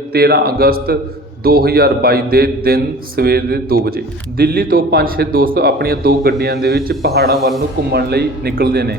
13 ਅਗਸਤ 2022 ਦੇ ਦਿਨ ਸਵੇਰ ਦੇ 2 ਵਜੇ। ਦਿੱਲੀ ਤੋਂ 5-6 ਦੋਸਤ ਆਪਣੀਆਂ ਦੋ ਗੱਡੀਆਂ ਦੇ ਵਿੱਚ ਪਹਾੜਾਂ ਵੱਲ ਨੂੰ ਘੁੰਮਣ ਲਈ ਨਿਕਲਦੇ ਨੇ।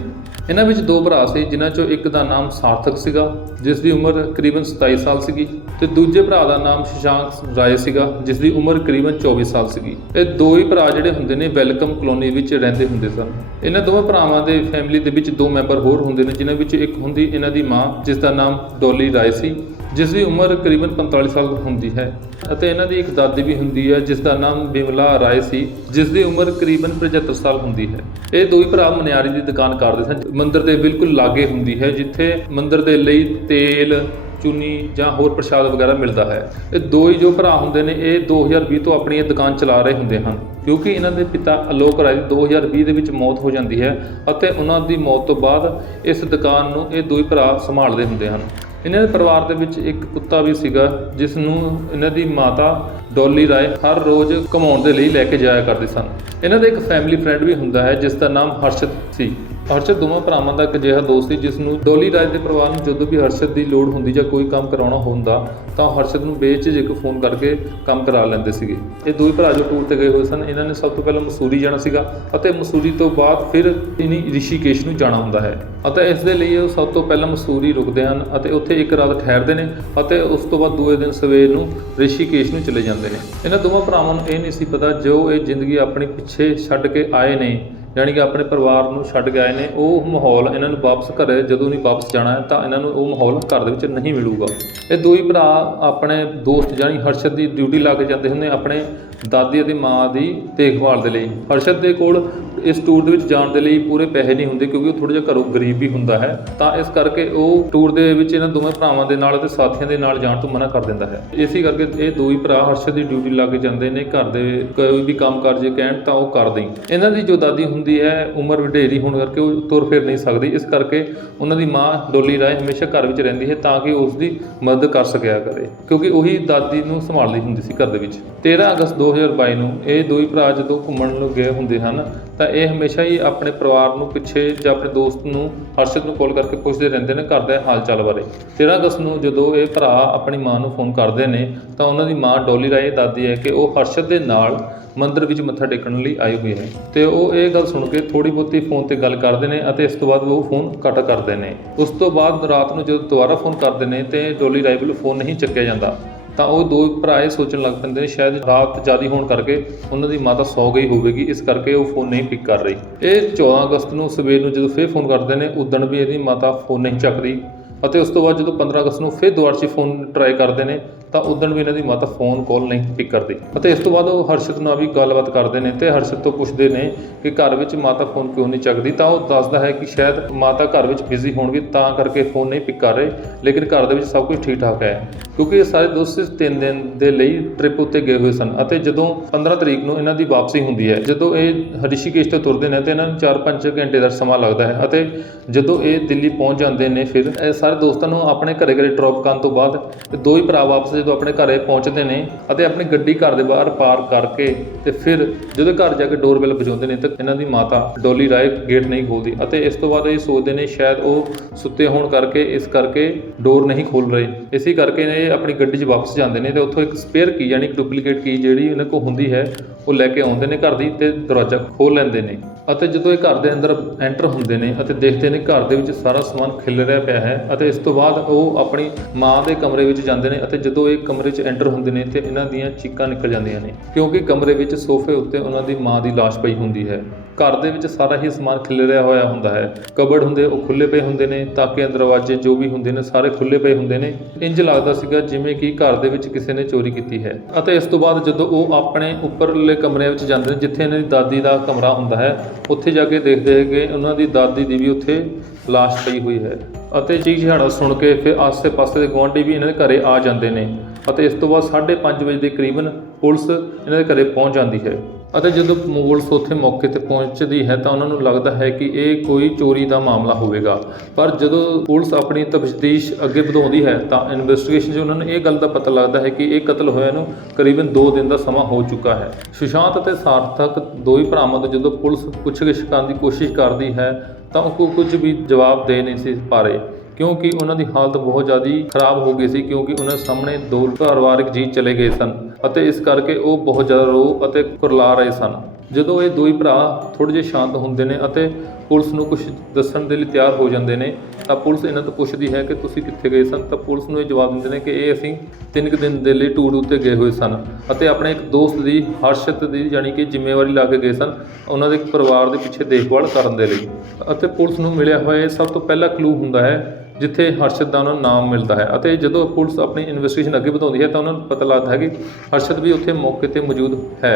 ਇਹਨਾਂ ਵਿੱਚ ਦੋ ਭਰਾ ਸੀ, ਜਿਨ੍ਹਾਂ ਚੋਂ ਇੱਕ ਦਾ ਨਾਮ ਸਾਰਥਕ ਸੀਗਾ, ਜਿਸ ਦੀ ਉਮਰ ਕਰੀਬਨ 27 ਸਾਲ ਸੀਗੀ ਤੇ ਦੂਜੇ ਭਰਾ ਦਾ ਨਾਮ ਸ਼ਸ਼ਾਂਕ ਰਾਏ ਸੀਗਾ, ਜਿਸ ਦੀ ਉਮਰ ਕਰੀਬਨ 24 ਸਾਲ ਸੀਗੀ। ਇਹ ਦੋ ਹੀ ਭਰਾ ਜਿਹੜੇ ਹੁੰਦੇ ਨੇ, ਵੈਲਕਮ ਕਲੋਨੀ ਵਿੱਚ ਰਹਿੰਦੇ ਹੁੰਦੇ ਸਨ। ਇਹਨਾਂ ਦੋਵਾਂ ਭਰਾਵਾਂ ਦੇ ਫੈਮਿਲੀ ਦੇ ਵਿੱਚ ਦੋ ਮੈਂਬਰ ਹੋਰ ਹੁੰਦੇ ਨੇ, ਜਿਨ੍ਹਾਂ ਵਿੱਚ ਇੱਕ ਹੁੰਦੀ, ਇਹਨਾਂ ਦੀ ਮਾਂ, ਜਿਸ ਦਾ ਨਾਮ ਡੋਲੀ ਰਾਏ ਸੀ। ਜਿਸ ਦੀ ਉਮਰ ਕਰੀਬਨ 45 ਸਾਲ ਹੁੰਦੀ ਹੈ ਅਤੇ ਇਹਨਾਂ ਦੀ ਇੱਕ ਦਾਦੀ ਵੀ ਹੁੰਦੀ ਹੈ, ਜਿਸ ਦਾ ਨਾਮ ਬਿਮਲਾ ਰਾਏ ਸੀ, ਜਿਸ ਦੀ ਉਮਰ ਕਰੀਬਨ 75 ਸਾਲ ਹੁੰਦੀ ਹੈ। ਇਹ ਦੋ ਹੀ ਭਰਾ ਮਨਿਆਰੀ ਦੀ ਦੁਕਾਨ ਕਰਦੇ ਸਨ। ਮੰਦਿਰ ਦੇ ਬਿਲਕੁਲ ਲਾਗੇ ਹੁੰਦੀ ਹੈ, ਜਿੱਥੇ ਮੰਦਿਰ ਦੇ ਲਈ ਤੇਲ, ਚੁੰਨੀ ਜਾਂ ਹੋਰ ਪ੍ਰਸ਼ਾਦ ਵਗੈਰਾ ਮਿਲਦਾ ਹੈ। ਇਹ ਦੋ ਹੀ ਜੋ ਭਰਾ ਹੁੰਦੇ ਨੇ, ਇਹ 2020 ਤੋਂ ਆਪਣੀ ਇਹ ਦੁਕਾਨ ਚਲਾ ਰਹੇ ਹੁੰਦੇ ਹਨ, ਕਿਉਂਕਿ ਇਹਨਾਂ ਦੇ ਪਿਤਾ ਅਲੋਕ ਰਾਏ ਦੀ 2020 ਦੇ ਵਿੱਚ ਮੌਤ ਹੋ ਜਾਂਦੀ ਹੈ ਅਤੇ ਉਹਨਾਂ ਦੀ ਮੌਤ ਤੋਂ ਬਾਅਦ ਇਸ ਦੁਕਾਨ ਨੂੰ ਇਹ ਦੋ ਹੀ ਭਰਾ ਸੰਭਾਲਦੇ ਹੁੰਦੇ ਹਨ। ਇਹਨਾਂ ਦੇ ਪਰਿਵਾਰ ਦੇ ਵਿੱਚ ਇੱਕ ਕੁੱਤਾ ਵੀ ਸੀਗਾ ਜਿਸ ਨੂੰ ਇਹਨਾਂ ਦੀ ਮਾਤਾ ਡੋਲੀ ਰਾਏ ਹਰ ਰੋਜ਼ ਘੁਮਾਉਣ ਦੇ ਲਈ ਲੈ ਕੇ ਜਾਇਆ ਕਰਦੇ ਸਨ। ਇਹਨਾਂ ਦਾ ਇੱਕ ਫੈਮਿਲੀ ਫਰੈਂਡ ਵੀ ਹੁੰਦਾ ਹੈ ਜਿਸ ਦਾ ਨਾਮ ਹਰਸ਼ਦ ਸੀ। ਹਰਸ਼ਦ ਦੋਵਾਂ ਭਰਾਵਾਂ ਦਾ ਇੱਕ ਅਜਿਹਾ ਦੋਸਤ ਸੀ, ਜਿਸ ਨੂੰ ਡੋਲੀ ਰਾਜ ਦੇ ਪਰਿਵਾਰ ਨੂੰ ਜਦੋਂ ਵੀ ਹਰਸ਼ਦ ਦੀ ਲੋੜ ਹੁੰਦੀ ਜਾਂ ਕੋਈ ਕੰਮ ਕਰਾਉਣਾ ਹੁੰਦਾ, ਤਾਂ ਹਰਸ਼ਦ ਨੂੰ ਬੇਝਿਜਕ ਫੋਨ ਕਰਕੇ ਕੰਮ ਕਰਾ ਲੈਂਦੇ ਸੀਗੇ। ਇਹ ਦੋਵੇਂ ਭਰਾ ਜੋ ਟੂਰ ਤੇ ਗਏ ਹੋਏ ਸਨ, ਇਹਨਾਂ ਨੇ ਸਭ ਤੋਂ ਪਹਿਲਾਂ ਮਸੂਰੀ ਜਾਣਾ ਸੀਗਾ ਅਤੇ ਮਸੂਰੀ ਤੋਂ ਬਾਅਦ ਫਿਰ ਇਨੀ ਰਿਸ਼ੀਕੇਸ਼ ਨੂੰ ਜਾਣਾ ਹੁੰਦਾ ਹੈ। ਅਤੇ ਇਸ ਦੇ ਲਈ ਉਹ ਸਭ ਤੋਂ ਪਹਿਲਾਂ ਮਸੂਰੀ ਰੁਕਦੇ ਹਨ ਅਤੇ ਉੱਥੇ ਇੱਕ ਰਾਤ ਠਹਿਰਦੇ ਨੇ ਅਤੇ ਉਸ ਤੋਂ ਬਾਅਦ ਦੂਏ ਦਿਨ ਸਵੇਰ ਨੂੰ ਰਿਸ਼ੀਕੇਸ਼ ਨੂੰ ਚਲੇ ਜਾਂਦੇ ਨੇ। ਇਹਨਾਂ ਦੋਵਾਂ ਭਰਾਵਾਂ ਨੂੰ ਇਹ ਨਹੀਂ ਸੀ ਪਤਾ, ਜੋ ਇਹ ਜ਼ਿੰਦਗੀ ਆਪਣੀ ਪਿੱਛੇ ਛੱਡ ਕੇ ਆਏ ਨੇ ਯਾਨੀ ਕਿ ਆਪਣੇ ਪਰਿਵਾਰ ਨੂੰ ਛੱਡ ਕੇ ਆਏ ਨੇ, ਉਹ ਮਾਹੌਲ ਇਹਨਾਂ ਨੂੰ ਵਾਪਸ ਘਰੇ ਜਦੋਂ ਨਹੀਂ ਵਾਪਸ ਜਾਣਾ ਤਾਂ ਇਹਨਾਂ ਨੂੰ ਉਹ ਮਾਹੌਲ ਘਰ ਦੇ ਵਿੱਚ ਨਹੀਂ ਮਿਲੂਗਾ। ਇਹ ਦੋ ਹੀ ਭਰਾ ਆਪਣੇ ਦੋਸਤ ਯਾਨੀ ਹਰਸ਼ਦ ਦੀ ਡਿਊਟੀ ਲਾ ਕੇ ਜਾਂਦੇ ਹੁੰਦੇ ਆਪਣੇ ਦਾਦੀ ਅਤੇ ਮਾਂ ਦੀ ਦੇਖਭਾਲ ਦੇ ਲਈ। ਹਰਸ਼ਦ ਦੇ ਕੋਲ ਇਸ ਟੂਰ ਦੇ ਵਿੱਚ ਜਾਣ ਦੇ ਲਈ ਪੂਰੇ ਪੈਸੇ ਨਹੀਂ ਹੁੰਦੇ ਕਿਉਂਕਿ ਉਹ ਥੋੜਾ ਜਿਹਾ ਘਰੋਂ ਗਰੀਬ ਵੀ ਹੁੰਦਾ ਹੈ। ਤਾਂ ਇਸ ਕਰਕੇ ਉਹ ਟੂਰ ਦੇ ਵਿੱਚ ਇਹਨਾਂ ਦੋਵੇਂ ਭਰਾਵਾਂ ਦੇ ਨਾਲ ਅਤੇ ਸਾਥੀਆਂ ਦੇ ਨਾਲ ਜਾਣ ਤੋਂ ਮਨਾ ਕਰ ਦਿੰਦਾ ਹੈ। ਇਸੇ ਕਰਕੇ ਇਹ ਦੋ ਹੀ ਭਰਾ ਹਰਸ਼ਦ ਦੀ ਡਿਊਟੀ ਲਾ ਕੇ ਜਾਂਦੇ ਨੇ। ਘਰ ਦੇ ਕੋਈ ਵੀ ਕੰਮ ਕਰ ਜੇ ਕਹਿਣ ਤਾਂ ਉਹ ਕਰਦੇ ਹੀ। ਇਹਨਾਂ ਦੀ ਜੋ ਦਾਦੀ ਹੁੰਦੀ ਹੈ, ਉਮਰ ਵਡੇਰੀ ਹੋਣ ਕਰਕੇ ਉਹ ਤੁਰ ਫਿਰ ਨਹੀਂ ਸਕਦੀ। ਇਸ ਕਰਕੇ ਉਹਨਾਂ ਦੀ ਮਾਂ ਡੋਲੀ ਰਾਏ ਹਮੇਸ਼ਾ ਘਰ ਵਿੱਚ ਰਹਿੰਦੀ ਹੈ ਤਾਂ ਕਿ ਉਸ ਦੀ ਮਦਦ ਕਰ ਸਕਿਆ ਕਰੇ। ਕਿਉਂਕਿ ਉਹੀ ਦਾਦੀ ਨੂੰ ਸੰਭਾਲਦੀ ਹੁੰਦੀ ਸੀ ਘਰ ਦੇ ਵਿੱਚ। 13 ਅਗਸਤ 2022 ਨੂੰ ਇਹ ਦੋ ਹੀ ਭਰਾ ਜਦੋਂ ਘੁੰਮਣ ਨੂੰ ਗਏ ਹੁੰਦੇ ਹਨ ਤਾਂ ਇਹ ਹਮੇਸ਼ਾ ਹੀ ਆਪਣੇ ਪਰਿਵਾਰ ਨੂੰ ਪਿੱਛੇ ਜਾਂ ਆਪਣੇ ਦੋਸਤ ਨੂੰ, ਹਰਸ਼ਦ ਨੂੰ ਕਾਲ ਕਰਕੇ ਪੁੱਛਦੇ ਰਹਿੰਦੇ ਨੇ ਘਰ ਦੇ ਹਾਲ ਚਾਲ ਬਾਰੇ। 13 ਅਗਸਤ ਨੂੰ ਜਦੋਂ ਇਹ ਭਰਾ ਆਪਣੀ ਮਾਂ ਨੂੰ ਫੋਨ ਕਰਦੇ ਨੇ, ਤਾਂ ਉਹਨਾਂ ਦੀ ਮਾਂ ਡੋਲੀ ਰਾਏ ਦੱਸਦੀ ਹੈ ਕਿ ਉਹ ਹਰਸ਼ਦ ਦੇ ਨਾਲ ਮੰਦਿਰ ਵਿੱਚ ਮੱਥਾ ਟੇਕਣ ਲਈ ਆਏ ਹੋਏ ਹੈ ਤੇ ਉਹ ਇਹ ਗੱਲ ਸੁਣ ਕੇ ਥੋੜੀ ਬਹੁਤੀ ਫੋਨ ਤੇ ਗੱਲ ਕਰਦੇ ਨੇ ਅਤੇ ਇਸ ਤੋਂ ਬਾਅਦ ਉਹ ਫੋਨ ਕੱਟ ਕਰਦੇ ਨੇ। ਉਸ ਤੋਂ ਬਾਅਦ ਰਾਤ ਨੂੰ ਜਦੋਂ ਦੁਬਾਰਾ ਫੋਨ ਕਰਦੇ ਨੇ, ਤੇ ਡੋਲੀ ਰਾਏ ਵੱਲੋਂ ਫੋਨ ਨਹੀਂ ਚੱਕਿਆ ਜਾਂਦਾ। ਤਾਂ ਉਹ ਦੋ ਭਰਾ ਇਹ ਸੋਚਣ ਲੱਗ ਪੈਂਦੇ ਨੇ, ਸ਼ਾਇਦ ਰਾਤ ਜ਼ਿਆਦਾ ਹੋਣ ਕਰਕੇ ਉਹਨਾਂ ਦੀ ਮਾਤਾ ਸੌ ਗਈ ਹੋਵੇਗੀ, ਇਸ ਕਰਕੇ ਉਹ ਫੋਨ ਨਹੀਂ ਪਿਕ ਕਰ ਰਹੀ। ਇਹ 14 ਅਗਸਤ ਨੂੰ ਸਵੇਰ ਨੂੰ ਜਦੋਂ ਫੇਰ ਫੋਨ ਕਰਦੇ ਨੇ ਉਦਣ ਵੀ ਇਹਦੀ ਮਾਤਾ ਫੋਨ ਨਹੀਂ ਚੱਕਦੀ। ਅਤੇ ਉਸ ਤੋਂ ਬਾਅਦ ਜਦੋਂ 15 ਅਗਸਤ ਨੂੰ ਫਿਰ ਦੁਬਾਰਾ 'ਚ ਫੋਨ ਟਰਾਈ ਕਰਦੇ ਨੇ, ਤਾਂ ਉਦੋਂ ਵੀ ਇਹਨਾਂ ਦੀ ਮਾਤਾ ਫੋਨ ਕਾਲ ਨਹੀਂ ਪਿਕ ਕਰਦੀ। ਅਤੇ ਇਸ ਤੋਂ ਬਾਅਦ ਉਹ ਹਰਸ਼ਿਤ ਨਾਲ ਵੀ ਗੱਲਬਾਤ ਕਰਦੇ ਨੇ ਤੇ ਹਰਸ਼ਿਤ ਤੋਂ ਪੁੱਛਦੇ ਨੇ ਕਿ ਘਰ ਵਿੱਚ ਮਾਤਾ ਫੋਨ ਕਿਉਂ ਨਹੀਂ ਚੱਕਦੀ? ਤਾਂ ਉਹ ਦੱਸਦਾ ਹੈ ਕਿ ਸ਼ਾਇਦ ਮਾਤਾ ਘਰ ਵਿੱਚ ਬਿਜ਼ੀ ਹੋਣਗੇ, ਤਾਂ ਕਰਕੇ ਫੋਨ ਨਹੀਂ ਪਿਕ ਕਰ ਰਹੇ, ਲੇਕਿਨ ਘਰ ਦੇ ਵਿੱਚ ਸਭ ਕੁਝ ਠੀਕ ਠਾਕ ਹੈ। ਕਿਉਂਕਿ ਇਹ ਸਾਰੇ ਦੋਸਤ ਤਿੰਨ ਦਿਨ ਦੇ ਲਈ ਟ੍ਰਿਪ ਉੱਤੇ ਗਏ ਹੋਏ ਸਨ ਅਤੇ ਜਦੋਂ 15 ਤਰੀਕ ਨੂੰ ਇਹਨਾਂ ਦੀ ਵਾਪਸੀ ਹੁੰਦੀ ਹੈ, ਜਦੋਂ ਇਹ ਰਿਸ਼ੀਕੇਸ਼ ਤੋਂ ਤੁਰਦੇ ਨੇ ਤੇ ਇਹਨਾਂ ਨੂੰ 4-5 ਘੰਟੇ ਦਾ ਸਮਾਂ ਲੱਗਦਾ ਹੈ ਅਤੇ ਜਦੋਂ ਇਹ ਦਿੱਲੀ ਪਹੁੰਚ ਜਾਂਦੇ ਨੇ, ਫਿਰ ਇਹ ਸਾਰੇ ਦੋਸਤਾਂ ਨੂੰ ਆਪਣੇ ਘਰੇ ਘਰੇ ਡ੍ਰੌਪ ਕਰਨ ਤੋਂ ਬਾਅਦ ਤੇ ਦੋ ਹੀ ਭਰਾ ਵਾਪਸ ਜਦੋਂ ਆਪਣੇ ਘਰੇ ਪਹੁੰਚਦੇ ਨੇ ਅਤੇ ਆਪਣੀ ਗੱਡੀ ਘਰ ਦੇ ਬਾਹਰ ਪਾਰਕ ਕਰਕੇ ਤੇ ਫਿਰ ਜਦੋਂ ਘਰ ਜਾ ਕੇ ਡੋਰਬੈਲ ਵਜਾਉਂਦੇ ਨੇ ਤਾਂ ਇਹਨਾਂ ਦੀ ਮਾਤਾ ਡੋਲੀ ਰਾਏ ਗੇਟ ਨਹੀਂ ਖੋਲਦੀ ਅਤੇ ਇਸ ਤੋਂ ਬਾਅਦ ਇਹ ਸੋਚਦੇ ਨੇ ਸ਼ਾਇਦ ਉਹ ਸੁੱਤੇ ਹੋਣ ਕਰਕੇ ਇਸ ਕਰਕੇ ਡੋਰ ਨਹੀਂ ਖੋਲ ਰਹੇ। ਇਸੇ ਕਰਕੇ ਇਹ ਆਪਣੀ ਗੱਡੀ 'ਚ ਵਾਪਸ ਜਾਂਦੇ ਨੇ ਤੇ ਉੱਥੋਂ ਇੱਕ ਸਪੇਅਰ ਕੀ ਯਾਨੀ ਡੁਪਲੀਕੇਟ ਕੀ ਜਿਹੜੀ ਇਹਨਾਂ ਕੋਲ ਹੁੰਦੀ ਹੈ, ਉਹ ਲੈ ਕੇ ਆਉਂਦੇ ਨੇ ਘਰ ਦੀ ਤੇ ਦਰਵਾਜ਼ਾ ਖੋਲ ਲੈਂਦੇ ਨੇ ਅਤੇ ਜਦੋਂ ਇਹ ਘਰ ਦੇ ਅੰਦਰ ਐਂਟਰ ਹੁੰਦੇ ਨੇ ਅਤੇ ਦੇਖਦੇ ਨੇ ਘਰ ਦੇ ਵਿੱਚ ਸਾਰਾ ਸਮਾਨ ਖਿਲ ਰਿਹਾ ਪਿਆ ਹੈ ਅਤੇ ਇਸ ਤੋਂ ਬਾਅਦ ਉਹ ਆਪਣੀ ਮਾਂ ਦੇ ਕਮਰੇ ਵਿੱਚ ਜਾਂਦੇ ਨੇ ਅਤੇ ਜਦੋਂ ਇਹ ਕਮਰੇ 'ਚ ਐਂਟਰ ਹੁੰਦੇ ਨੇ ਤੇ ਇਹਨਾਂ ਦੀਆਂ ਚੀਕਾਂ ਨਿਕਲ ਜਾਂਦੀਆਂ ਨੇ ਕਿਉਂਕਿ ਕਮਰੇ ਵਿੱਚ ਸੋਫੇ ਉੱਤੇ ਉਹਨਾਂ ਦੀ ਮਾਂ ਦੀ ਲਾਸ਼ ਪਈ ਹੁੰਦੀ ਹੈ। ਘਰ ਦੇ ਵਿੱਚ ਸਾਰਾ ਹੀ ਸਮਾਨ ਖਿਲਰਿਆ ਹੋਇਆ ਹੁੰਦਾ ਹੈ। ਕਬੜ ਹੁੰਦੇ, ਉਹ ਖੁੱਲੇ ਪਏ ਹੁੰਦੇ ਨੇ ਤਾਕਿਆਂ ਦਰਵਾਜ਼ੇ ਜੋ ਵੀ ਹੁੰਦੇ ਨੇ, ਸਾਰੇ ਖੁੱਲੇ ਪਏ ਹੁੰਦੇ ਨੇ। ਇੰਜ ਲੱਗਦਾ ਸੀਗਾ ਜਿਵੇਂ ਕਿ ਘਰ ਦੇ ਵਿੱਚ ਕਿਸੇ ਨੇ ਚੋਰੀ ਕੀਤੀ ਹੈ। ਅਤੇ ਇਸ ਤੋਂ ਬਾਅਦ ਜਦੋਂ ਉਹ ਆਪਣੇ ਉੱਪਰਲੇ ਕਮਰੇ ਵਿੱਚ ਜਾਂਦੇ ਨੇ, ਜਿੱਥੇ ਇਹਨਾਂ ਦੀ ਦਾਦੀ ਦਾ ਕਮਰਾ ਹੁੰਦਾ ਹੈ, ਉੱਥੇ ਜਾ ਕੇ ਦੇਖਦੇ ਹੈਗੇ ਉਹਨਾਂ ਦੀ ਦਾਦੀ ਦੀ ਵੀ ਉੱਥੇ ਲਾਸ਼ ਪਈ ਹੋਈ ਹੈ। ਅਤੇ ਚੀਜ਼ ਝਾੜਾ ਸੁਣ ਕੇ ਫਿਰ ਆਸੇ-ਪਾਸੇ ਦੇ ਗੁਆਂਢੀ ਵੀ ਇਹਨਾਂ ਦੇ ਘਰੇ ਆ ਜਾਂਦੇ ਨੇ। ਅਤੇ ਇਸ ਤੋਂ ਬਾਅਦ 5:30 ਵਜੇ ਦੇ ਕਰੀਬਨ ਪੁਲਿਸ ਇਹਨਾਂ ਦੇ ਘਰੇ ਪਹੁੰਚ ਜਾਂਦੀ ਹੈ। ਅਤੇ ਜਦੋਂ ਪੁਲਿਸ ਉੱਥੇ ਮੌਕੇ ਤੇ ਪਹੁੰਚਦੀ ਹੈ ਤਾਂ ਉਹਨਾਂ ਨੂੰ ਲੱਗਦਾ ਹੈ ਕਿ ਇਹ ਕੋਈ ਚੋਰੀ ਦਾ ਮਾਮਲਾ ਹੋਵੇਗਾ। ਪਰ ਜਦੋਂ ਪੁਲਿਸ ਆਪਣੀ ਤਫਤੀਸ਼ ਅੱਗੇ ਵਧਾਉਂਦੀ ਹੈ ਤਾਂ ਇਨਵੈਸਟੀਗੇਸ਼ਨ 'ਚ ਉਹਨਾਂ ਨੂੰ ਇਹ ਗੱਲ ਦਾ ਪਤਾ ਲੱਗਦਾ ਹੈ ਕਿ ਇਹ ਕਤਲ ਹੋਇਆ ਨੂੰ ਕਰੀਬਨ 2 ਦਿਨ ਦਾ ਸਮਾਂ ਹੋ ਚੁੱਕਾ ਹੈ। ਸੁਸ਼ਾਂਤ ਅਤੇ ਸਾਰਥਕ ਦੋ ਹੀ ਭਰਾਵਾਂ ਤੋਂ ਜਦੋਂ ਪੁਲਿਸ ਪੁੱਛਗਿੱਛ ਕਰਨ ਦੀ ਕੋਸ਼ਿਸ਼ ਕਰਦੀ ਹੈ ਤਾਂ ਉਹ ਕੁਝ ਵੀ ਜਵਾਬ ਦੇ ਨਹੀਂ ਸੀ ਪਾ ਰਹੇ। ਕਿਉਂਕਿ ਉਹਨਾਂ ਦੀ ਹਾਲਤ ਬਹੁਤ ਜ਼ਿਆਦਾ ਖਰਾਬ ਹੋ ਗਈ ਸੀ, ਕਿਉਂਕਿ ਉਹਨਾਂ ਦੇ ਸਾਹਮਣੇ ਦੋ ਪਰਿਵਾਰਕ ਜੀ ਚਲੇ ਗਏ ਸਨ ਅਤੇ ਇਸ ਕਰਕੇ ਉਹ ਬਹੁਤ ਜ਼ਿਆਦਾ ਰੋ ਅਤੇ ਕੁਰਲਾ ਰਹੇ ਸਨ। ਜਦੋਂ ਇਹ ਦੋਈ ਭਰਾ ਥੋੜ੍ਹੇ ਜਿਹੇ ਸ਼ਾਂਤ ਹੁੰਦੇ ਨੇ ਅਤੇ ਪੁਲਿਸ ਨੂੰ ਕੁਝ ਦੱਸਣ ਦੇ ਲਈ ਤਿਆਰ ਹੋ ਜਾਂਦੇ ਨੇ, ਤਾਂ ਪੁਲਿਸ ਇਹਨਾਂ ਤੋਂ ਪੁੱਛਦੀ ਹੈ ਕਿ ਤੁਸੀਂ ਕਿੱਥੇ ਗਏ ਸਨ? ਤਾਂ ਪੁਲਿਸ ਨੂੰ ਇਹ ਜਵਾਬ ਦਿੰਦੇ ਨੇ ਕਿ ਇਹ ਅਸੀਂ ਤਿੰਨ ਕੁ ਦਿਨ ਦੇ ਲਈ ਟੂਰ ਉੱਤੇ ਗਏ ਹੋਏ ਸਨ ਅਤੇ ਆਪਣੇ ਇੱਕ ਦੋਸਤ ਦੀ ਹਰਸ਼ਤ ਦੀ ਜਾਣੀ ਕਿ ਜ਼ਿੰਮੇਵਾਰੀ ਲਾ ਕੇ ਗਏ ਸਨ ਉਹਨਾਂ ਦੇ ਪਰਿਵਾਰ ਦੇ ਪਿੱਛੇ ਦੇਖਭਾਲ ਕਰਨ ਦੇ ਲਈ। ਅਤੇ ਪੁਲਿਸ ਨੂੰ ਮਿਲਿਆ ਹੋਇਆ ਇਹ ਸਭ ਤੋਂ ਪਹਿਲਾ ਕਲੂ ਹੁੰਦਾ ਹੈ ਜਿੱਥੇ ਹਰਸ਼ਦ ਦਾ ਉਹਨਾਂ ਨੂੰ ਨਾਮ ਮਿਲਦਾ ਹੈ ਅਤੇ ਜਦੋਂ ਪੁਲਿਸ ਆਪਣੀ ਇਨਵੈਸਟੀਗੇਸ਼ਨ ਅੱਗੇ ਵਧਾਉਂਦੀ ਹੈ ਤਾਂ ਉਹਨਾਂ ਨੂੰ ਪਤਾ ਲੱਗਦਾ ਹੈ ਕਿ ਹਰਸ਼ਦ ਵੀ ਉੱਥੇ ਮੌਕੇ ਤੇ ਮੌਜੂਦ ਹੈ।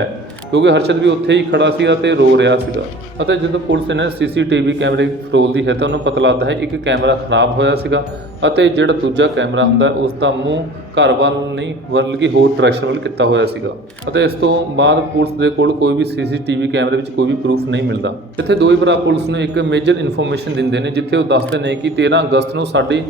ਕਿਉਂਕਿ ਹਰਸ਼ਦ ਵੀ ਉੱਥੇ ਹੀ ਖੜਾ ਸੀਗਾ ਅਤੇ ਰੋ ਰਿਹਾ ਸੀਗਾ। ਅਤੇ ਜਦੋਂ ਪੁਲਿਸ ਇਹਨਾਂ ਸੀਸੀਟੀਵੀ ਕੈਮਰੇ ਫਰੋਲਦੀ ਹੈ ਤਾਂ ਉਹਨੂੰ ਪਤਾ ਲੱਗਦਾ ਹੈ ਇੱਕ ਕੈਮਰਾ ਖਰਾਬ ਹੋਇਆ ਸੀਗਾ ਅਤੇ ਜਿਹੜਾ ਦੂਜਾ ਕੈਮਰਾ ਹੁੰਦਾ ਹੈ, ਉਸ ਦਾ ਮੂੰਹ ਘਰ ਵੱਲ ਨਹੀਂ ਬਲਕਿ ਹੋਰ ਡਾਇਰੈਕਸ਼ਨ ਵੱਲ ਕੀਤਾ ਹੋਇਆ ਸੀਗਾ। ਅਤੇ ਇਸ ਤੋਂ ਬਾਅਦ ਪੁਲਿਸ ਦੇ ਕੋਲ ਕੋਈ ਵੀ ਸੀਸੀਟੀਵੀ ਕੈਮਰੇ ਵਿੱਚ ਕੋਈ ਵੀ ਪ੍ਰੂਫ ਨਹੀਂ ਮਿਲਦਾ। ਇੱਥੇ ਦੋ ਹੀ ਭਰਾ ਪੁਲਿਸ ਨੂੰ ਇੱਕ ਮੇਜਰ ਇਨਫੋਰਮੇਸ਼ਨ ਦਿੰਦੇ ਨੇ ਜਿੱਥੇ ਉਹ ਦੱਸਦੇ ਨੇ ਕਿ 13 ਅਗਸਤ ਨੂੰ ਸਾਡੀ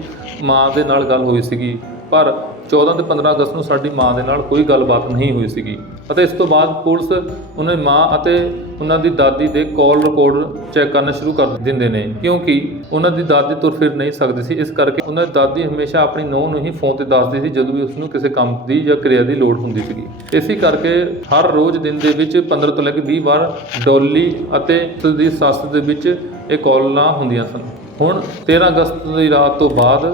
ਮਾਂ ਦੇ ਨਾਲ ਗੱਲ ਹੋਈ ਸੀਗੀ ਪਰ 14 ਤੇ 15 ਅਗਸਤ ਨੂੰ ਸਾਡੀ ਮਾਂ ਦੇ ਨਾਲ ਕੋਈ ਗੱਲਬਾਤ ਨਹੀਂ ਹੋਈ ਸੀਗੀ। ਅਤੇ ਇਸ ਤੋਂ ਬਾਅਦ ਪੁਲਿਸ ਉਹਨਾਂ ਦੀ ਮਾਂ ਅਤੇ ਉਹਨਾਂ ਦੀ ਦਾਦੀ ਦੇ ਕਾਲ ਰਿਕਾਰਡ ਚੈੱਕ ਕਰਨਾ ਸ਼ੁਰੂ ਕਰ ਦਿੰਦੇ ਨੇ, ਕਿਉਂਕਿ ਉਹਨਾਂ ਦੀ ਦਾਦੀ ਤੁਰ ਫਿਰ ਨਹੀਂ ਸਕਦੀ ਸੀ। ਇਸ ਕਰਕੇ ਉਹਨਾਂ ਦੀ ਦਾਦੀ ਹਮੇਸ਼ਾ ਆਪਣੀ ਨੂੰਹ ਨੂੰ ਹੀ ਫੋਨ ਤੇ ਦੱਸਦੀ ਸੀ, ਜਦੋਂ ਵੀ ਉਸ ਨੂੰ ਕਿਸੇ ਕੰਮ ਦੀ ਜਾਂ ਕਿਰਿਆ ਦੀ ਲੋੜ ਹੁੰਦੀ ਸੀਗੀ। ਇਸੇ ਕਰਕੇ ਹਰ ਰੋਜ਼ ਦਿਨ ਦੇ ਵਿੱਚ 15 ਤੋਂ ਲੈ ਕੇ 20 ਵਾਰ ਡੋਲੀ ਅਤੇ ਉਸ ਦੀ ਸੱਸ ਦੇ ਵਿੱਚ ਇਹ ਕਾਲਾਂ ਹੁੰਦੀਆਂ ਸਨ। ਹੁਣ 13 ਅਗਸਤ ਦੀ ਰਾਤ ਤੋਂ ਬਾਅਦ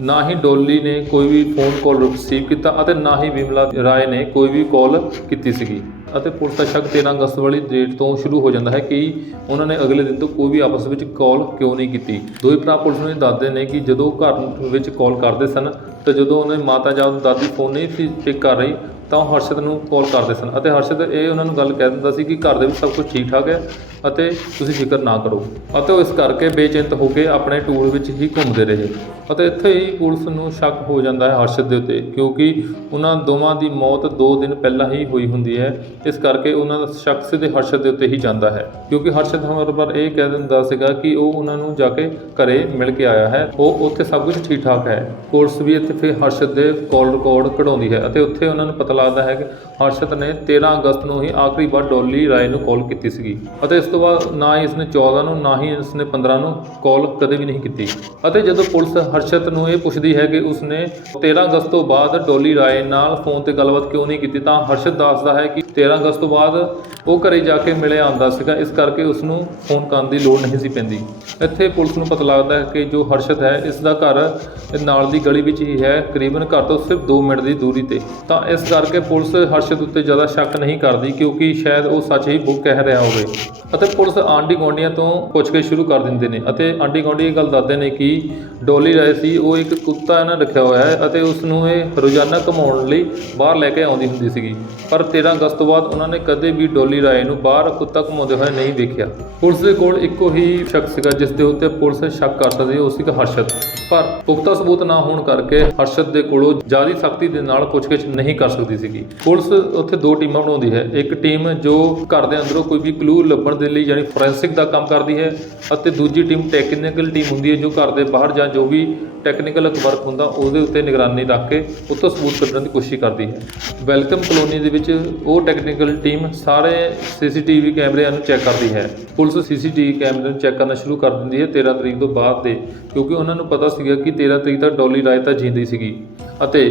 ਨਾ ਹੀ ਡੋਲੀ ਨੇ ਕੋਈ ਵੀ ਫੋਨ ਕਾਲ ਰਿਸੀਵ ਕੀਤਾ ਅਤੇ ਨਾ ਹੀ ਵਿਮਲਾ ਰਾਏ ਨੇ ਕੋਈ ਵੀ ਕਾਲ ਕੀਤੀ ਸੀਗੀ। ਅਤੇ ਪੁਲਿਸ ਦਾ ਸ਼ੱਕ 13 ਅਗਸਤ ਵਾਲੀ ਡੇਟ ਤੋਂ ਸ਼ੁਰੂ ਹੋ ਜਾਂਦਾ ਹੈ ਕਿ ਉਹਨਾਂ ਨੇ ਅਗਲੇ ਦਿਨ ਤੋਂ ਕੋਈ ਵੀ ਆਪਸ ਵਿੱਚ ਕਾਲ ਕਿਉਂ ਨਹੀਂ ਕੀਤੀ। ਦੋਵੇਂ ਭਰਾ ਪੁਲਿਸ ਨੂੰ ਦੱਸਦੇ ਨੇ ਕਿ ਜਦੋਂ ਘਰ ਵਿੱਚ ਕਾਲ ਕਰਦੇ ਸਨ, ਤਾਂ ਜਦੋਂ ਉਹਨਾਂ ਦੀ ਮਾਤਾ ਜਾਂ ਦਾਦੀ ਫੋਨ ਨਹੀਂ ਸੀ ਪਿਕ ਕਰ ਰਹੀ ਤਾਂ ਉਹ ਹਰਸ਼ਦ ਨੂੰ ਕਾਲ ਕਰਦੇ ਸਨ ਅਤੇ ਹਰਸ਼ਦ ਇਹ ਉਹਨਾਂ ਨੂੰ ਗੱਲ ਕਹਿ ਦਿੰਦਾ ਸੀ ਕਿ ਘਰ ਦੇ ਵਿੱਚ ਸਭ ਕੁਝ ਠੀਕ ਠਾਕ ਹੈ ਅਤੇ ਤੁਸੀਂ ਫਿਕਰ ਨਾ ਕਰੋ। ਅਤੇ ਉਹ ਇਸ ਕਰਕੇ ਬੇਚਿੰਤ ਹੋ ਕੇ ਆਪਣੇ ਟੂਰ ਵਿੱਚ ਹੀ ਘੁੰਮਦੇ ਰਹੇ ਅਤੇ ਇੱਥੇ ਹੀ ਪੁਲਿਸ ਨੂੰ ਸ਼ੱਕ ਹੋ ਜਾਂਦਾ ਹੈ ਹਰਸ਼ਦ ਦੇ ਉੱਤੇ ਕਿਉਂਕਿ ਉਹਨਾਂ ਦੋਵਾਂ ਦੀ ਮੌਤ 2 ਦਿਨ ਪਹਿਲਾਂ ਹੀ ਹੋਈ ਹੁੰਦੀ ਹੈ। ਇਸ ਕਰਕੇ ਉਹਨਾਂ ਦਾ ਸ਼ੱਕ ਸਿੱਧੇ ਹਰਸ਼ਦ ਦੇ ਉੱਤੇ ਹੀ ਜਾਂਦਾ ਹੈ ਕਿਉਂਕਿ ਹਰਸ਼ਦ ਹਰ ਵਾਰ ਇਹ ਕਹਿ ਦਿੰਦਾ ਸੀਗਾ ਕਿ ਉਹ ਉਹਨਾਂ ਨੂੰ ਜਾ ਕੇ ਘਰੇ ਮਿਲ ਕੇ ਆਇਆ ਹੈ। ਉਹ ਉੱਥੇ ਸਭ ਕੁਝ ਠੀਕ ਠਾਕ ਹੈ। ਪੁਲਿਸ ਵੀ ਇੱਥੇ ਫਿਰ ਹਰਸ਼ਦ ਦੇ ਕਾਲ ਰਿਕਾਰਡ ਕਢਾਉਂਦੀ ਹੈ ਅਤੇ ਉੱਥੇ ਉਹਨਾਂ ਨੂੰ ਪਤਾ ਪਤਾ ਲੱਗਦਾ ਹੈ ਕਿ ਹਰਸ਼ਤ ਨੇ 13 ਅਗਸਤ ਨੂੰ ਹੀ ਆਖਰੀ ਵਾਰ ਡੋਲੀ ਰਾਏ ਨੂੰ ਕਾਲ ਕੀਤੀ ਸੀਗੀ ਅਤੇ ਇਸ ਤੋਂ ਬਾਅਦ ਨਾ ਹੀ ਇਸਨੇ 14 ਨੂੰ, ਨਾ ਹੀ ਇਸਨੇ 15 ਨੂੰ ਕਾਲ ਕਦੇ ਵੀ ਨਹੀਂ ਕੀਤੀ। ਅਤੇ ਜਦੋਂ ਪੁਲਿਸ ਹਰਸ਼ਦ ਨੂੰ ਇਹ ਪੁੱਛਦੀ ਹੈ ਕਿ ਉਸਨੇ 13 ਅਗਸਤ ਤੋਂ ਬਾਅਦ ਡੋਲੀ ਰਾਏ ਨਾਲ ਫੋਨ ਤੇ ਗੱਲਬਾਤ ਕਿਉਂ ਨਹੀਂ ਕੀਤੀ, ਤਾਂ ਹਰਸ਼ਦ ਦੱਸਦਾ ਹੈ ਕਿ 13 ਅਗਸਤ ਤੋਂ ਬਾਅਦ ਉਹ ਘਰੇ ਜਾ ਕੇ ਮਿਲਿਆ ਆਉਂਦਾ ਸੀਗਾ, ਇਸ ਕਰਕੇ ਉਸ ਨੂੰ ਫੋਨ ਕਰਨ ਦੀ ਲੋੜ ਨਹੀਂ ਸੀ ਪੈਂਦੀ। ਇੱਥੇ ਪੁਲਿਸ ਨੂੰ ਪਤਾ ਲੱਗਦਾ ਹੈ ਕਿ ਜੋ ਹਰਸ਼ਦ ਹੈ, ਇਸ ਦਾ ਘਰ ਨਾਲ ਦੀ ਗਲੀ ਵਿੱਚ ਹੀ ਹੈ, ਕਰੀਬਨ ਘਰ ਤੋਂ ਸਿਰਫ 2 ਮਿੰਟ ਦੀ ਦੂਰੀ ਤੇ। ਤਾਂ ਇਸ ਕਰਕੇ ਕਰਕੇ ਪੁਲਿਸ ਹਰਸ਼ਦ ਉੱਤੇ ਜ਼ਿਆਦਾ ਸ਼ੱਕ ਨਹੀਂ ਕਰਦੀ ਕਿਉਂਕਿ ਸ਼ਾਇਦ ਉਹ ਸੱਚ ਹੀ ਬੁੱਕ ਕਹਿ ਰਿਹਾ ਹੋਵੇ। ਅਤੇ ਪੁਲਿਸ ਆਂਢੀ ਗੁਆਂਢੀਆਂ ਤੋਂ ਪੁੱਛਗਿੱਛ ਸ਼ੁਰੂ ਕਰ ਦਿੰਦੇ ਨੇ ਅਤੇ ਆਂਢੀ ਗੁਆਂਢੀ ਇਹ ਗੱਲ ਦੱਸਦੇ ਨੇ ਕਿ ਡੋਲੀ ਰਾਏ ਸੀ, ਉਹ ਇੱਕ ਕੁੱਤਾ ਇਹਨਾਂ ਰੱਖਿਆ ਹੋਇਆ ਹੈ ਅਤੇ ਉਸ ਨੂੰ ਇਹ ਰੋਜ਼ਾਨਾ ਘੁਮਾਉਣ ਲਈ ਬਾਹਰ ਲੈ ਕੇ ਆਉਂਦੀ ਹੁੰਦੀ ਸੀਗੀ। ਪਰ 13 ਅਗਸਤ ਤੋਂ ਬਾਅਦ ਉਹਨਾਂ ਨੇ ਕਦੇ ਵੀ ਡੋਲੀ ਰਾਏ ਨੂੰ ਬਾਹਰ ਕੁੱਤਾ ਘੁਮਾਉਂਦੇ ਹੋਏ ਨਹੀਂ ਵੇਖਿਆ। ਪੁਲਿਸ ਦੇ ਕੋਲ ਇੱਕੋ ਹੀ ਸ਼ਖਸ ਸੀਗਾ ਜਿਸ ਦੇ ਉੱਤੇ ਪੁਲਿਸ ਸ਼ੱਕ ਕਰ ਸਕਦੀ ਉਹ ਸੀਗਾ ਹਰਸ਼ਦ। ਪਰ ਪੁਖਤਾ ਸਬੂਤ ਨਾ ਹੋਣ ਕਰਕੇ ਹਰਸ਼ਦ ਦੇ ਕੋਲੋਂ ਜਾਰੀ ਸਖਤੀ ਦੇ ਨਾਲ ਪੁੱਛਗਿੱਛ ਨਹੀਂ ਕਰ ਸਕਦੀ ਸੀਗੀ। ਪੁਲਿਸ ਉੱਥੇ ਦੋ ਟੀਮਾਂ ਬਣਾਉਂਦੀ ਹੈ। ਇੱਕ ਟੀਮ ਜੋ ਘਰ ਦੇ ਅੰਦਰੋਂ ਕੋਈ ਵੀ ਕਲੂ ਲੱਭਣ ਦੇ ਲਈ ਯਾਨੀ ਫੋਰੈਂਸਿਕ ਦਾ ਕੰਮ ਕਰਦੀ ਹੈ ਅਤੇ ਦੂਜੀ ਟੀਮ ਟੈਕਨੀਕਲ ਟੀਮ ਹੁੰਦੀ ਹੈ ਜੋ ਘਰ ਦੇ ਬਾਹਰ ਜਾਂ ਜੋ ਵੀ ਟੈਕਨੀਕਲ ਵਰਕ ਹੁੰਦਾ ਉਹਦੇ ਉੱਤੇ ਨਿਗਰਾਨੀ ਰੱਖ ਕੇ ਉੱਥੋਂ ਸਬੂਤ ਕੱਢਣ ਦੀ ਕੋਸ਼ਿਸ਼ ਕਰਦੀ ਹੈ। ਵੈਲਕਮ ਕਲੋਨੀ ਦੇ ਵਿੱਚ ਉਹ ਟੈਕਨੀਕਲ ਟੀਮ ਸਾਰੇ ਸੀਸੀਟੀਵੀ ਕੈਮਰਿਆਂ ਨੂੰ ਚੈੱਕ ਕਰਦੀ ਹੈ। ਪੁਲਿਸ ਸੀਸੀਟੀਵੀ ਕੈਮਰੇ ਨੂੰ ਚੈੱਕ ਕਰਨਾ ਸ਼ੁਰੂ ਕਰ ਦਿੰਦੀ ਹੈ 13 ਤਰੀਕ ਤੋਂ ਬਾਅਦ ਦੇ, ਕਿਉਂਕਿ ਉਹਨਾਂ ਨੂੰ ਪਤਾ ਸੀ ਸੀਗਾ ਕਿ 13 ਤਰੀਕ ਤੱਕ ਡੋਲੀ ਰਾਏ ਤਾਂ ਜਿੰਦੀ ਸੀਗੀ ਅਤੇ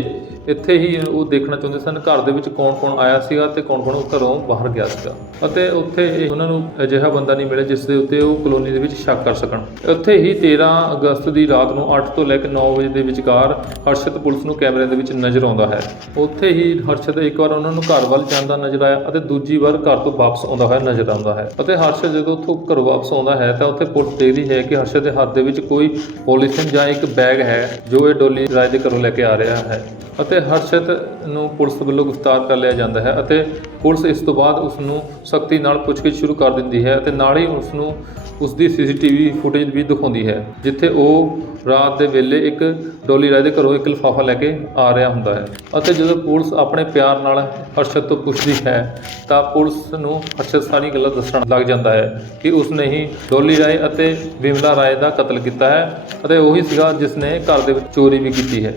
ਇੱਥੇ ਹੀ ਉਹ ਦੇਖਣਾ ਚਾਹੁੰਦੇ ਸਨ ਘਰ ਦੇ ਵਿੱਚ ਕੌਣ-ਕੌਣ ਆਇਆ ਸੀਗਾ ਤੇ ਕੌਣ-ਕੌਣ ਘਰੋਂ ਬਾਹਰ ਗਿਆ ਸੀਗਾ। ਅਤੇ ਉੱਥੇ ਇਹ ਉਹਨਾਂ ਨੂੰ ਅਜਿਹਾ ਬੰਦਾ ਨਹੀਂ ਮਿਲਿਆ ਜਿਸ ਦੇ ਉੱਤੇ ਉਹ ਕਲੋਨੀ ਦੇ ਵਿੱਚ ਸ਼ੱਕ ਕਰ ਸਕਣ। ਉੱਥੇ ਹੀ 13 ਅਗਸਤ ਦੀ ਰਾਤ ਨੂੰ 8 ਤੋਂ ਲੈ ਕੇ 9 ਵਜੇ ਦੇ ਵਿਚਕਾਰ ਹਰਸ਼ਦ ਪੁਲਿਸ ਨੂੰ ਕੈਮਰੇ ਦੇ ਵਿੱਚ ਨਜ਼ਰ ਆਉਂਦਾ ਹੈ। ਉੱਥੇ ਹੀ ਹਰਸ਼ਦ ਇੱਕ ਵਾਰ ਉਹਨਾਂ ਨੂੰ ਘਰ ਵੱਲ ਜਾਂਦਾ ਨਜ਼ਰ ਆਇਆ ਅਤੇ ਦੂਜੀ ਵਾਰ ਘਰ ਤੋਂ ਵਾਪਸ ਆਉਂਦਾ ਹੋਇਆ ਨਜ਼ਰ ਆਉਂਦਾ ਹੈ। ਅਤੇ ਹਰਸ਼ਦ ਜਦੋਂ ਉੱਥੋਂ ਘਰੋਂ ਵਾਪਸ ਆਉਂਦਾ ਹੈ ਤਾਂ ਉੱਥੇ ਪੁਲਿਸ ਦੇਖਦੀ ਹੈ ਕਿ ਹਰਸ਼ਦ ਦੇ ਹੱਥ ਦੇ ਵਿੱਚ ਕੋਈ ਪੋਲੀਥੀਨ ਜਾਂ ਇੱਕ ਬੈਗ ਹੈ ਜੋ ਇਹ ਡੋਲੀ ਰਾਜ ਦੇ ਘਰੋਂ ਲੈ ਕੇ ਆ ਰਿਹਾ ਹੈ। ਅਤੇ ਹਰਸ਼ਦ ਨੂੰ ਪੁਲਿਸ ਵੱਲੋਂ ਗ੍ਰਿਫਤਾਰ ਕਰ ਲਿਆ ਜਾਂਦਾ ਹੈ ਅਤੇ ਪੁਲਿਸ ਇਸ ਤੋਂ ਬਾਅਦ ਉਸ ਨੂੰ ਸਖਤੀ ਨਾਲ ਪੁੱਛਗਿੱਛ ਸ਼ੁਰੂ ਕਰ ਦਿੰਦੀ ਹੈ ਅਤੇ ਨਾਲ ਹੀ ਉਸ ਨੂੰ ਉਸ ਦੀ ਸੀਸੀਟੀਵੀ ਫੁਟੇਜ ਵੀ ਦਿਖਾਉਂਦੀ ਹੈ, ਜਿੱਥੇ ਉਹ ਰਾਤ ਦੇ ਵੇਲੇ ਇੱਕ ਡੋਲੀ ਰਾਏ ਦੇ ਘਰੋਂ ਇੱਕ ਲਿਫਾਫਾ ਲੈ ਕੇ ਆ ਰਿਹਾ ਹੁੰਦਾ ਹੈ। ਅਤੇ ਜਦੋਂ ਪੁਲਿਸ ਆਪਣੇ ਪਿਆਰ ਨਾਲ ਹਰਸ਼ਦ ਤੋਂ ਪੁੱਛਦੀ ਹੈ, ਤਾਂ ਪੁਲਿਸ ਨੂੰ ਹਰਸ਼ਦ ਸਾਰੀ ਗੱਲਾਂ ਦੱਸਣ ਲੱਗ ਜਾਂਦਾ ਹੈ ਕਿ ਉਸ ਨੇ ਹੀ ਡੋਲੀ ਰਾਏ ਅਤੇ ਵਿਮਲਾ ਰਾਏ ਦਾ ਕਤਲ ਕੀਤਾ ਹੈ ਅਤੇ ਉਹੀ ਸੀਗਾ ਜਿਸ ਨੇ ਘਰ ਦੇ ਵਿੱਚ ਚੋਰੀ ਵੀ ਕੀਤੀ ਹੈ।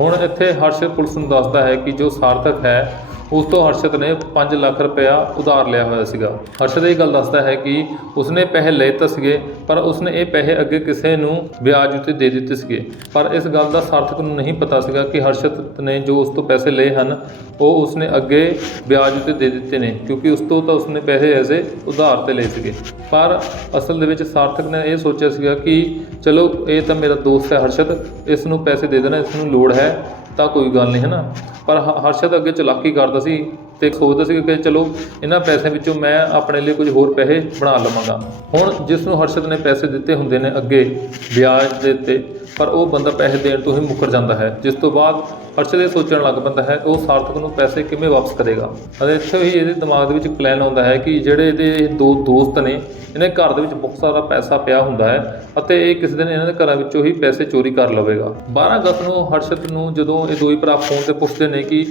ਹੁਣ ਇੱਥੇ ਹਰਸ਼ਦ ਪੁਲਿਸ ਨੂੰ ਦੱਸਦਾ ਹੈ ਕਿ ਜੋ ਸਾਰਥਕ ਹੈ ਉਸ ਤੋਂ ਹਰਸ਼ਦ ਨੇ 5 ਲੱਖ ਰੁਪਇਆ ਉਧਾਰ ਲਿਆ ਹੋਇਆ ਸੀਗਾ। ਹਰਸ਼ਦ ਇਹ ਗੱਲ ਦੱਸਦਾ ਹੈ ਕਿ ਉਸਨੇ ਪੈਸੇ ਲਏ ਤਾਂ ਸੀਗੇ, ਪਰ ਉਸਨੇ ਇਹ ਪੈਸੇ ਅੱਗੇ ਕਿਸੇ ਨੂੰ ਵਿਆਜ ਉੱਤੇ ਦੇ ਦਿੱਤੇ ਸੀਗੇ। ਪਰ ਇਸ ਗੱਲ ਦਾ ਸਾਰਥਕ ਨੂੰ ਨਹੀਂ ਪਤਾ ਸੀਗਾ ਕਿ ਹਰਸ਼ਦ ਨੇ ਜੋ ਉਸ ਤੋਂ ਪੈਸੇ ਲਏ ਹਨ, ਉਹ ਉਸਨੇ ਅੱਗੇ ਵਿਆਜ ਉੱਤੇ ਦੇ ਦਿੱਤੇ ਨੇ, ਕਿਉਂਕਿ ਉਸ ਤੋਂ ਤਾਂ ਉਸਨੇ ਪੈਸੇ ਐਸੇ ਉਧਾਰ ਤੇ ਲਏ ਸੀਗੇ। ਪਰ ਅਸਲ ਦੇ ਵਿੱਚ ਸਾਰਥਕ ਨੇ ਇਹ ਸੋਚਿਆ ਸੀਗਾ ਕਿ ਚਲੋ, ਇਹ ਤਾਂ ਮੇਰਾ ਦੋਸਤ ਹੈ ਹਰਸ਼ਦ, ਇਸ ਨੂੰ ਪੈਸੇ ਦੇ ਦੇਣਾ, ਇਸ ਨੂੰ ਲੋੜ ਹੈ। ਤਾਂ ਕੋਈ ਗੱਲ ਨਹੀਂ ਹੈ ਨਾ ਪਰ ਹ- ਹਰਸ਼ਦ ਅੱਗੇ ਚਲਾਕੀ ਕਰਦਾ ਸੀ ਤੇ ਸੋਚਦਾ ਸੀ ਕਿ ਚਲੋ, ਇਹਨਾਂ ਪੈਸਿਆਂ ਵਿੱਚੋਂ ਮੈਂ ਆਪਣੇ ਲਈ ਕੁਝ ਹੋਰ ਪੈਸੇ ਬਣਾ ਲਵਾਂਗਾ। ਹੁਣ ਜਿਸ ਨੂੰ ਹਰਸ਼ਦ ਨੇ ਪੈਸੇ ਦਿੱਤੇ ਹੁੰਦੇ ਨੇ ਅੱਗੇ, ਵਿਆਜ ਦੇ ਉੱਤੇ, ਪਰ ਉਹ ਬੰਦਾ ਪੈਸੇ ਦੇਣ ਤੋਂ ਹੀ ਮੁੱਕਰ ਜਾਂਦਾ ਹੈ। ਜਿਸ ਤੋਂ ਬਾਅਦ ਹਰਸ਼ਦ ਇਹ ਸੋਚਣ ਲੱਗ ਪੈਂਦਾ ਹੈ, ਉਹ ਸਾਰਥਕ ਨੂੰ ਪੈਸੇ ਕਿਵੇਂ ਵਾਪਸ ਕਰੇਗਾ? ਅਤੇ ਇੱਥੇ ਹੀ ਇਹਦੇ ਦਿਮਾਗ ਦੇ ਵਿੱਚ ਪਲਾਨ ਆਉਂਦਾ ਹੈ ਕਿ ਜਿਹੜੇ ਇਹਦੇ ਦੋ ਦੋਸਤ ਨੇ, ਇਹਨੇ ਘਰ ਦੇ ਵਿੱਚ ਬਹੁਤ ਸਾਰਾ ਪੈਸਾ ਪਿਆ ਹੁੰਦਾ ਹੈ ਅਤੇ ਇਹ ਕਿਸੇ ਦਿਨ ਇਹਨਾਂ ਦੇ ਘਰਾਂ ਵਿੱਚੋਂ ਹੀ ਪੈਸੇ ਚੋਰੀ ਕਰ ਲਵੇਗਾ। 12 ਅਗਸਤ ਨੂੰ ਹਰਸ਼ਦ ਨੂੰ ਜਦੋਂ ਇਹ ਦੋਈ ਭਰਾ ਫੋਨ ਤੇ ਪੁੱਛਦੇ ਨੇ ਕਿ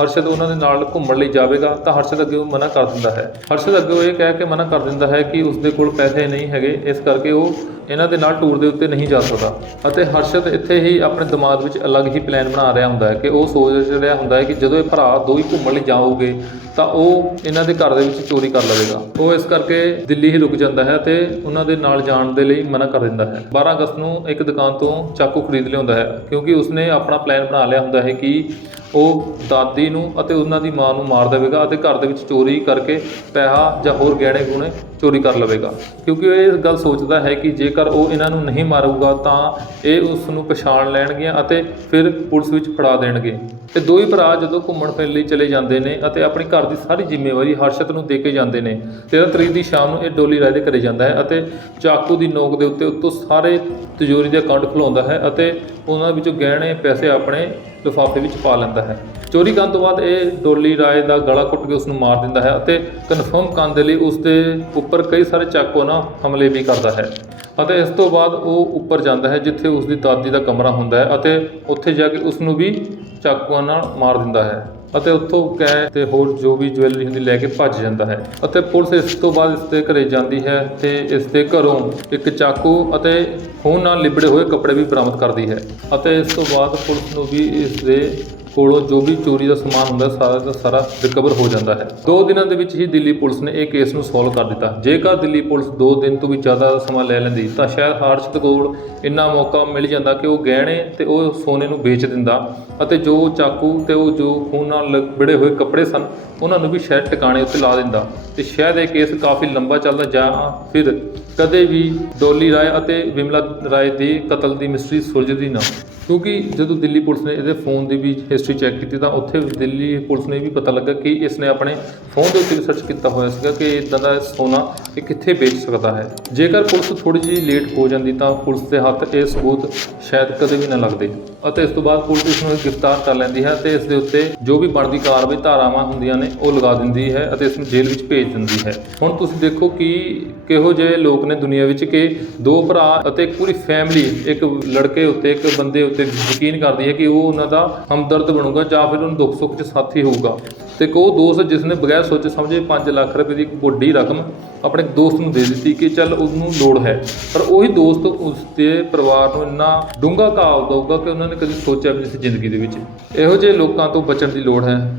ਹਰਸ਼ਦ ਉਹਨਾਂ ਦੇ ਨਾਲ ਘੁੰਮਣ ਲਈ ਜਾਵੇਗਾ, ਤਾਂ ਹਰਸ਼ਦ ਅੱਗੇ ਉਹ ਮਨਾ ਕਰ ਦਿੰਦਾ ਹੈ। ਹਰਸ਼ਦ ਅੱਗੇ ਉਹ ਇਹ ਕਹਿ ਕੇ ਮਨਾ ਕਰ ਦਿੰਦਾ ਹੈ ਕਿ ਉਸਦੇ ਕੋਲ ਪੈਸੇ ਨਹੀਂ ਹੈਗੇ, ਇਸ ਕਰਕੇ ਉਹ ਇਹਨਾਂ ਦੇ ਨਾਲ ਟੂਰ ਦੇ ਉੱਤੇ ਨਹੀਂ ਜਾ ਸਕਦਾ। ਅਤੇ ਹਰਸ਼ਦ ਇੱਥੇ ਹੀ ਆਪਣੇ ਦਿਮਾਗ ਵਿੱਚ ਅਲੱਗ ਹੀ ਪਲਾਨ ਬਣਾ ਰਿਹਾ ਹੁੰਦਾ ਹੈ ਕਿ ਉਹ ਸੋਚ ਰਿਹਾ ਹੁੰਦਾ ਹੈ ਕਿ ਜਦੋਂ ਇਹ ਭਰਾ ਦੋ ਹੀ ਘੁੰਮਣ ਲਈ ਜਾਓਗੇ ਤਾਂ ਉਹ ਇਹਨਾਂ ਦੇ ਘਰ ਦੇ ਵਿੱਚ ਚੋਰੀ ਕਰ ਲਵੇਗਾ। ਉਹ ਇਸ ਕਰਕੇ ਦਿੱਲੀ ਹੀ ਰੁਕ ਜਾਂਦਾ ਹੈ ਤੇ ਉਹਨਾਂ ਦੇ ਨਾਲ ਜਾਣ ਦੇ ਲਈ ਮਨਾ ਕਰ ਦਿੰਦਾ ਹੈ। 12 ਅਗਸਤ ਨੂੰ ਇੱਕ ਦੁਕਾਨ ਤੋਂ ਚਾਕੂ ਖਰੀਦ ਲਿਆਉਂਦਾ ਹੈ, ਕਿਉਂਕਿ ਉਸਨੇ ਆਪਣਾ ਪਲਾਨ ਬਣਾ ਲਿਆ ਹੁੰਦਾ ਹੈ ਕਿ ਉਹ ਦਾਦੀ ਨੂੰ ਅਤੇ ਉਹਨਾਂ ਦੀ ਮਾਂ ਨੂੰ ਮਾਰ ਦੇਵੇਗਾ ਅਤੇ ਘਰ ਦੇ ਵਿੱਚ ਚੋਰੀ ਕਰਕੇ ਪੈਸਾ ਜਾਂ ਹੋਰ ਗਹਿਣੇ ਗੁਣੇ ਚੋਰੀ ਕਰ ਲਵੇਗਾ। ਕਿਉਂਕਿ ਇਹ ਗੱਲ ਸੋਚਦਾ ਹੈ ਕਿ ਜੇਕਰ ਉਹ ਇਹਨਾਂ ਨੂੰ ਨਹੀਂ ਮਾਰੂਗਾ ਤਾਂ ਇਹ ਉਸ ਨੂੰ ਪਛਾਣ ਲੈਣਗੀਆਂ ਅਤੇ ਫਿਰ ਪੁਲਿਸ ਵਿੱਚ ਫੜਾ ਦੇਣਗੇ। ਤੇ ਹੀ ਭਰਾ ਜਦੋਂ ਘੁੰਮਣ ਫਿਰਨ ਲਈ ਚਲੇ ਜਾਂਦੇ ਨੇ ਅਤੇ ਆਪਣੇ ਘਰ ਦੀ ਸਾਰੀ ਜ਼ਿੰਮੇਵਾਰੀ ਹਰਸ਼ਤ ਨੂੰ ਦੇ ਕੇ ਜਾਂਦੇ ਨੇ। 13 ਤਰੀਕ ਦੀ ਸ਼ਾਮ ਨੂੰ ਇਹ ਡੋਲੀ ਰਾਏ ਦੇ ਘਰੇ ਜਾਂਦਾ ਹੈ ਅਤੇ ਚਾਕੂ ਦੀ ਨੋਕ ਦੇ ਉੱਤੇ ਉੱਤੋਂ ਸਾਰੇ ਤਿਜੋਰੀ ਦੇ ਅਕਾਊਂਟ ਖੁਲਾਉਂਦਾ ਹੈ ਅਤੇ ਉਹਨਾਂ ਵਿੱਚੋਂ ਗਹਿਣੇ, ਪੈਸੇ ਆਪਣੇ ਲਿਫਾਫੇ ਵਿੱਚ ਪਾ ਲੈਂਦਾ ਹੈ। ਚੋਰੀ ਕਰਨ ਤੋਂ ਬਾਅਦ ਇਹ ਡੋਲੀ ਰਾਏ ਦਾ ਗਲਾ ਘੁੱਟ ਕੇ ਉਸ ਨੂੰ ਮਾਰ ਦਿੰਦਾ ਹੈ ਅਤੇ ਕਨਫਰਮ ਕਰਨ ਦੇ ਲਈ ਉਸ ਦੇ ਉੱਪਰ ਕਈ ਸਾਰੇ ਚਾਕੂਆਂ ਨਾਲ ਹਮਲੇ ਵੀ ਕਰਦਾ ਹੈ। ਅਤੇ ਇਸ ਤੋਂ ਬਾਅਦ ਉਹ ਉੱਪਰ ਜਾਂਦਾ ਹੈ, ਜਿੱਥੇ ਉਸ ਦੀ ਦਾਦੀ ਦਾ ਕਮਰਾ ਹੁੰਦਾ ਹੈ ਅਤੇ ਉੱਥੇ ਜਾ ਕੇ ਉਸ ਨੂੰ ਵੀ ਚਾਕੂਆਂ ਨਾਲ ਮਾਰ ਦਿੰਦਾ ਹੈ। ਅਤੇ ਉੱਥੋਂ ਕੈ ਤੇ ਹੋਰ ਜੋ ਵੀ ਜੁਐਲਰੀ ਹੁੰਦੀ ਲੈ ਕੇ ਭੱਜ ਜਾਂਦਾ ਹੈ। ਅਤੇ ਪੁਲਿਸ ਇਸ ਤੋਂ ਬਾਅਦ ਇਸ ਦੇ ਘਰੇ ਜਾਂਦੀ ਹੈ ਤੇ ਇਸ ਦੇ ਘਰੋਂ ਇੱਕ ਚਾਕੂ ਅਤੇ ਖੂਨ ਨਾਲ ਲਿਬੜੇ ਹੋਏ ਕੱਪੜੇ ਵੀ ਬਰਾਮਦ ਕਰਦੀ ਹੈ। ਅਤੇ ਇਸ ਤੋਂ ਬਾਅਦ ਪੁਲਿਸ ਨੂੰ ਵੀ ਇਸ ਦੇ ਕੋਲੋਂ ਜੋ ਵੀ ਚੋਰੀ ਦਾ ਸਮਾਨ ਹੁੰਦਾ, ਸਾਰਾ ਦਾ ਸਾਰਾ ਰਿਕਵਰ ਹੋ ਜਾਂਦਾ ਹੈ। ਦੋ ਦਿਨਾਂ ਦੇ ਵਿੱਚ ਹੀ ਦਿੱਲੀ ਪੁਲਿਸ ਨੇ ਇਹ ਕੇਸ ਨੂੰ ਸੋਲਵ ਕਰ ਦਿੱਤਾ। ਜੇਕਰ ਦਿੱਲੀ ਪੁਲਿਸ ਦੋ ਦਿਨ ਤੋਂ ਵੀ ਜ਼ਿਆਦਾ ਸਮਾਂ ਲੈ ਲੈਂਦੀ, ਤਾਂ ਸ਼ਾਇਦ ਹਰਸ਼ਦ ਕੋਲ ਇੰਨਾ ਮੌਕਾ ਮਿਲ ਜਾਂਦਾ ਕਿ ਉਹ ਗਹਿਣੇ ਤੇ ਉਹ ਸੋਨੇ ਨੂੰ ਵੇਚ ਦਿੰਦਾ ਅਤੇ ਜੋ ਚਾਕੂ ਤੇ ਉਹ ਜੋ ਖੂਨ ਨਾਲ ਲਿਬੜੇ ਹੋਏ ਕੱਪੜੇ ਸਨ, ਉਹਨਾਂ ਨੂੰ ਵੀ ਸ਼ਾਇਦ ਟਿਕਾਣੇ ਉੱਤੇ ਲਾ ਦਿੰਦਾ। ਤੇ ਸ਼ਾਇਦ ਇਹ ਕੇਸ ਕਾਫੀ ਲੰਬਾ ਚੱਲਦਾ ਜਾਂ ਫਿਰ ਕਦੇ ਵੀ ਡੋਲੀ ਰਾਏ ਅਤੇ ਵਿਮਲਾ ਰਾਏ ਦੇ ਕਤਲ ਦੀ ਮਿਸਟਰੀ ਸੁਲਝਦੀ ਨਾ। ਕਿਉਂਕਿ ਜਦੋਂ ਦਿੱਲੀ ਪੁਲਿਸ ਨੇ ਇਹਦੇ ਫੋਨ ਦੀ ਵੀ ਹਿਸਟਰੀ ਚੈੱਕ ਕੀਤੀ ਤਾਂ ਉੱਥੇ ਦਿੱਲੀ ਪੁਲਿਸ ਨੇ ਇਹ ਵੀ ਪਤਾ ਲੱਗਾ ਕਿ ਇਸ ਨੇ ਆਪਣੇ ਫੋਨ ਦੇ ਉੱਤੇ ਰਿਸਰਚ ਕੀਤਾ ਹੋਇਆ ਸੀਗਾ ਕਿ ਇਦਾਂ ਦਾ ਸੋਨਾ ਇਹ ਕਿੱਥੇ ਵੇਚ ਸਕਦਾ ਹੈ। ਜੇਕਰ ਪੁਲਿਸ ਥੋੜੀ ਜਿਹੀ ਲੇਟ ਹੋ ਜਾਂਦੀ ਤਾਂ ਪੁਲਿਸ ਦੇ ਹੱਥ ਇਹ ਸਬੂਤ ਸ਼ਾਇਦ ਕਦੇ ਵੀ ਨਾ ਲੱਗਦੇ। ਅਤੇ ਇਸ ਤੋਂ ਬਾਅਦ ਪੁਲਿਸ ਇਸ ਨੂੰ ਗ੍ਰਿਫਤਾਰ ਕਰ ਲੈਂਦੀ ਹੈ ਤੇ ਇਸ ਦੇ ਉੱਤੇ ਜੋ ਵੀ ਬਣਦੀ ਕਾਰਵਾਈ ਧਾਰਾਵਾਂ ਹੁੰਦੀਆਂ ਨੇ, ਉਹ ਲਗਾ ਦਿੰਦੀ ਹੈ ਅਤੇ ਇਸ ਨੂੰ ਜੇਲ੍ਹ ਵਿੱਚ ਭੇਜ ਦਿੰਦੀ ਹੈ। ਹੁਣ ਤੁਸੀਂ ਦੇਖੋ ਕਿ ਕਿਹੋ ਜਿਹੇ ਲੋਕ ਨੇ ਦੁਨੀਆ ਵਿੱਚ ਕਿ ਦੋ ਭਰਾ ਅਤੇ ਇੱਕ ਪੂਰੀ ਫੈਮਿਲੀ ਇੱਕ ਲੜਕੇ ਉੱਤੇ, ਇੱਕ ਬੰਦੇ ਉੱਤੇ ਯਕੀਨ ਕਰਦੀ ਹੈ ਕਿ ਉਹ ਉਹਨਾਂ ਦਾ ਹਮਦਰਦ ਬਣੂਗਾ ਜਾਂ ਫਿਰ ਉਹਨੂੰ ਦੁੱਖ ਸੁੱਖ 'ਚ ਸਾਥੀ ਹੋਊਗਾ। ਤੇ ਇੱਕ ਉਹ ਦੋਸਤ ਜਿਸ ਨੇ ਬਗੈਰ ਸੋਚੇ ਸਮਝੇ 5 ਲੱਖ ਰੁਪਏ ਦੀ ਇੱਕ ਵੱਡੀ ਰਕਮ ਆਪਣੇ ਦੋਸਤ ਨੂੰ ਦੇ ਦਿੱਤੀ ਕਿ ਚੱਲ ਉਹਨੂੰ ਲੋੜ ਹੈ। ਪਰ ਉਹੀ ਦੋਸਤ ਉਸ ਦੇ ਪਰਿਵਾਰ ਨੂੰ ਇੰਨਾ ਡੂੰਘਾ ਘਾਵ ਦਊਗਾ ਕਿ ਉਹਨਾਂ ਨੇ ਕਦੇ ਸੋਚਿਆ ਵੀ ਨਹੀਂ ਸੀ ਜ਼ਿੰਦਗੀ ਦੇ ਵਿੱਚ। ਇਹੋ ਜਿਹੇ ਲੋਕਾਂ ਤੋਂ ਬਚਣ ਦੀ ਲੋੜ ਹੈ।